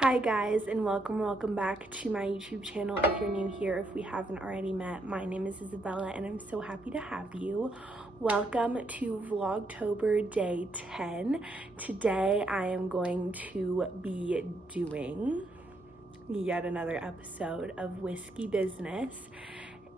Hi guys, and welcome back to my YouTube channel. If you're new here, if we haven't already met, my name is Isabella and I'm so happy to have you. Welcome to Vlogtober day 10. Today I am going to be doing yet another episode of Whiskey Business.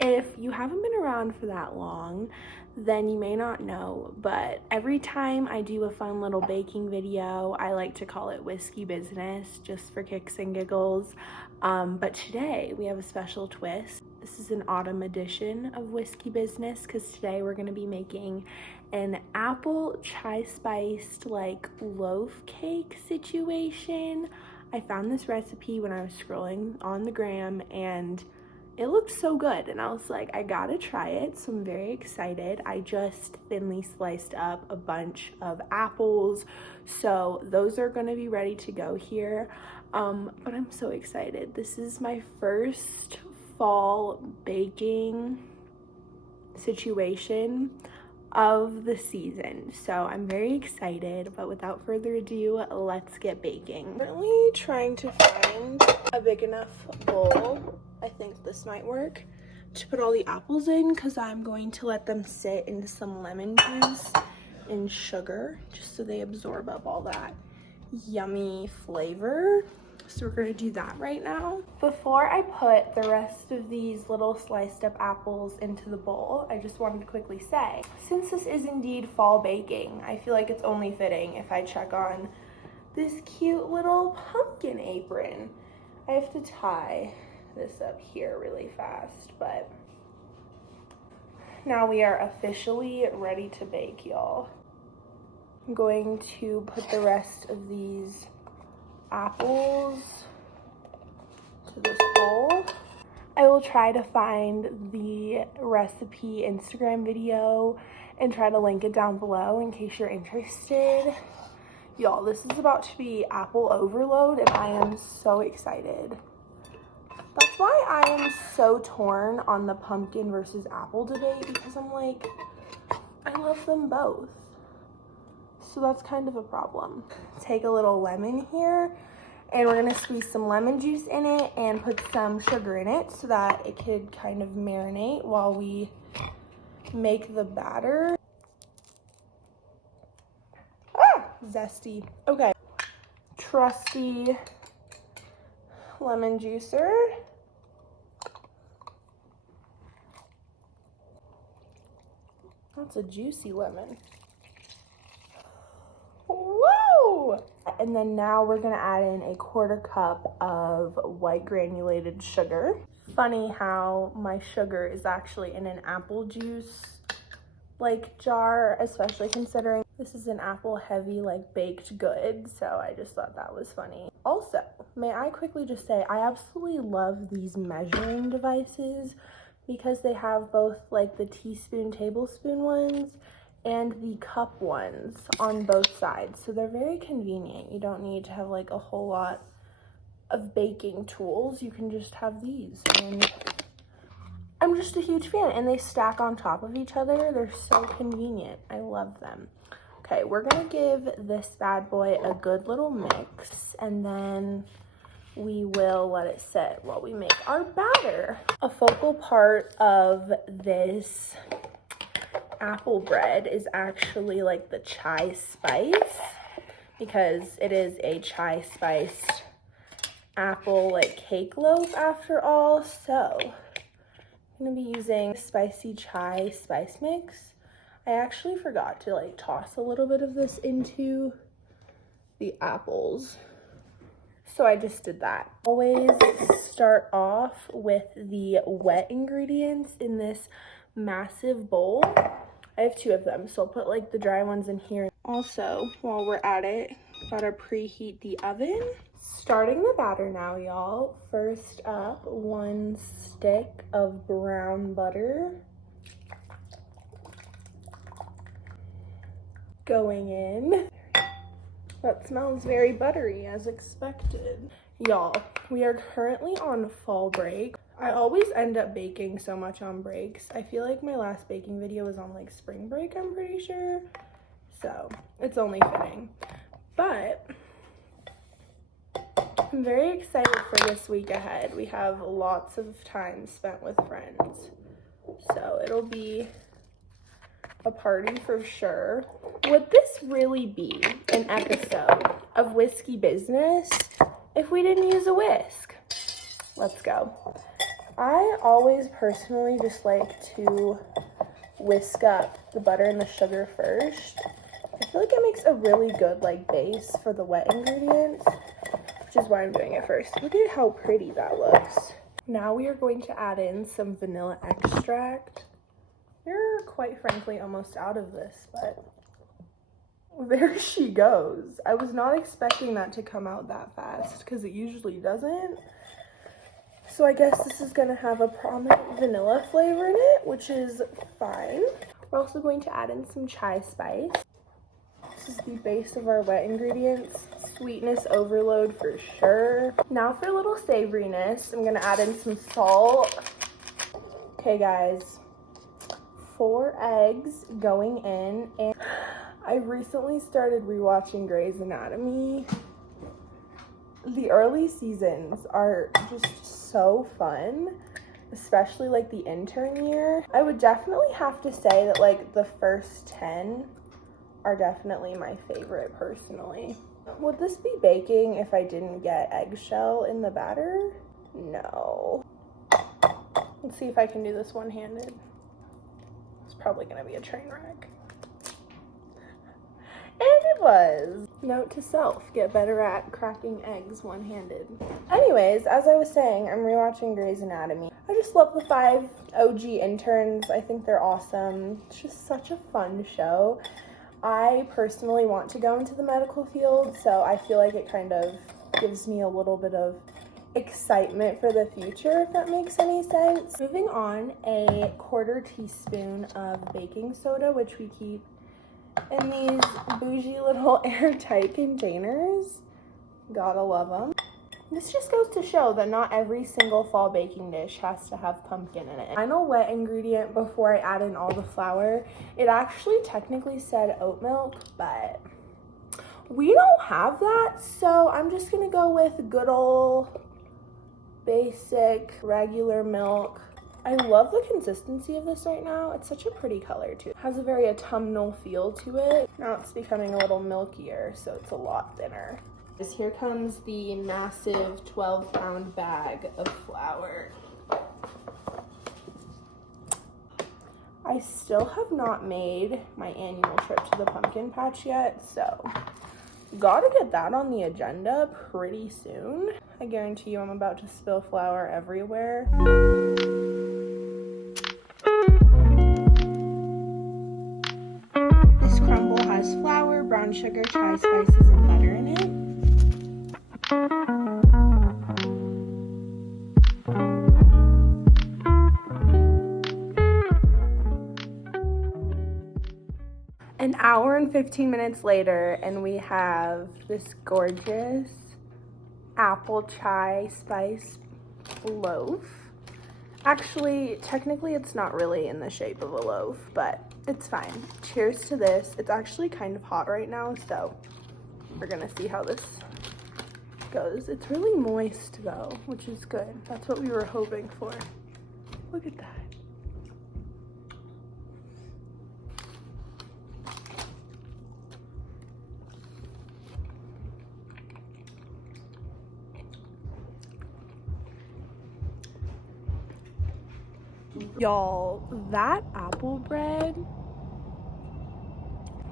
If you haven't been around for that long, then you may not know, but every time I do a fun little baking video, I like to call it Whiskey Business, just for kicks and giggles. But today we have a special twist. This is an autumn edition of Whiskey Business because today we're going to be making an apple chai spiced like loaf cake situation. I found this recipe when I was scrolling on the gram and it looked so good and I was like, I gotta try it, so I'm very excited. I just thinly sliced up a bunch of apples, so those are gonna be ready to go here. But I'm so excited. This is my first fall baking situation of the season, so I'm very excited. But without further ado, let's get baking. I'm currently trying to find a big enough bowl, I think this might work, to put all the apples in because I'm going to let them sit in some lemon juice and sugar just so they absorb up all that yummy flavor. So we're gonna do that right now. Before I put the rest of these little sliced up apples into the bowl, I just wanted to quickly say, since this is indeed fall baking, I feel like it's only fitting if I check on this cute little pumpkin apron. I have to tie this up here really fast, but now we are officially ready to bake, y'all. I'm going to put the rest of these apples to this bowl. I will try to find the recipe Instagram video and try to link it down below in case you're interested. Y'all, this is about to be apple overload and I am so excited. That's why I am so torn on the pumpkin versus apple debate, because I'm like, I love them both. So that's kind of a problem. Take a little lemon here and we're gonna squeeze some lemon juice in it and put some sugar in it so that it could kind of marinate while we make the batter. Ah, zesty. Okay, trusty lemon juicer. That's a juicy lemon. Whoa! And then now we're gonna add in a 1/4 cup of white granulated sugar. Funny how my sugar is actually in an apple juice like jar, especially considering this is an apple heavy like baked good, so I just thought that was funny. Also, may I quickly just say, I absolutely love these measuring devices because they have both like the teaspoon, tablespoon ones and the cup ones on both sides. So they're very convenient. You don't need to have like a whole lot of baking tools. You can just have these. And I'm just a huge fan. And they stack on top of each other. They're so convenient. I love them. Okay, we're gonna give this bad boy a good little mix and then we will let it sit while we make our batter. A focal part of this apple bread is actually like the chai spice, because it is a chai spiced apple like cake loaf after all. So I'm gonna be using spicy chai spice mix. I actually forgot to like toss a little bit of this into the apples, so I just did that. Always start off with the wet ingredients in this massive bowl. I have 2 of them, so I'll put like the dry ones in here. Also, while we're at it, gotta preheat the oven. Starting the batter now, y'all. First up, 1 stick of brown butter going in. That smells very buttery as expected. Y'all, we are currently on fall break. I always end up baking so much on breaks. I feel like my last baking video was on like spring break, I'm pretty sure. So it's only fitting. But I'm very excited for this week ahead. We have lots of time spent with friends, so it'll be a party for sure. Would this really be an episode of Whiskey Business if we didn't use a whisk? Let's go. I always personally just like to whisk up the butter and the sugar first. I feel like it makes a really good like base for the wet ingredients, which is why I'm doing it first. Look at how pretty that looks. Now we are going to add in some vanilla extract. We're quite frankly almost out of this, but there she goes. I was not expecting that to come out that fast because it usually doesn't. So I guess this is gonna have a prominent vanilla flavor in it, which is fine. We're also going to add in some chai spice. This is the base of our wet ingredients. Sweetness overload for sure. Now for a little savoriness, I'm gonna add in some salt. Okay guys, 4 eggs going in, and I recently started rewatching Grey's Anatomy. The early seasons are just so fun, especially like the intern year. I would definitely have to say that like the first 10 are definitely my favorite personally. Would this be baking if I didn't get eggshell in the batter? No. Let's see if I can do this one-handed. It's probably gonna be a train wreck. And it was. Note to self, get better at cracking eggs one-handed. Anyways, as I was saying, I'm rewatching Grey's Anatomy. I just love the 5 OG interns. I think they're awesome. It's just such a fun show. I personally want to go into the medical field, so I feel like it kind of gives me a little bit of excitement for the future, if that makes any sense. Moving on, a 1/4 teaspoon of baking soda, which we keep in these bougie little airtight containers. Gotta love them. This just goes to show that not every single fall baking dish has to have pumpkin in it. Final wet ingredient before I add in all the flour. It actually technically said oat milk, but we don't have that, so I'm just gonna go with good old basic regular milk. I love the consistency of this right now. It's such a pretty color too. It has a very autumnal feel to it. Now it's becoming a little milkier, so it's a lot thinner. Here comes the massive 12-pound bag of flour. I still have not made my annual trip to the pumpkin patch yet, so gotta get that on the agenda pretty soon. I guarantee you I'm about to spill flour everywhere. This crumble has flour, brown sugar, chai spices, and butter in it. An hour and 15 minutes later, and we have this gorgeous apple chai spice loaf. Actually, technically it's not really in the shape of a loaf, but it's fine. Cheers to this. It's actually kind of hot right now, so we're gonna see how this goes. It's really moist though, which is good. That's what we were hoping for. Look at that. Y'all, that apple bread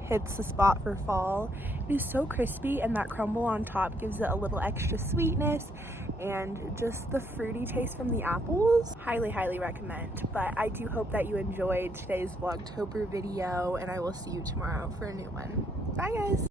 hits the spot for fall. It is so crispy, and that crumble on top gives it a little extra sweetness and just the fruity taste from the apples. Highly, highly recommend. But I do hope that you enjoyed today's Vlogtober video, and I will see you tomorrow for a new one. Bye guys!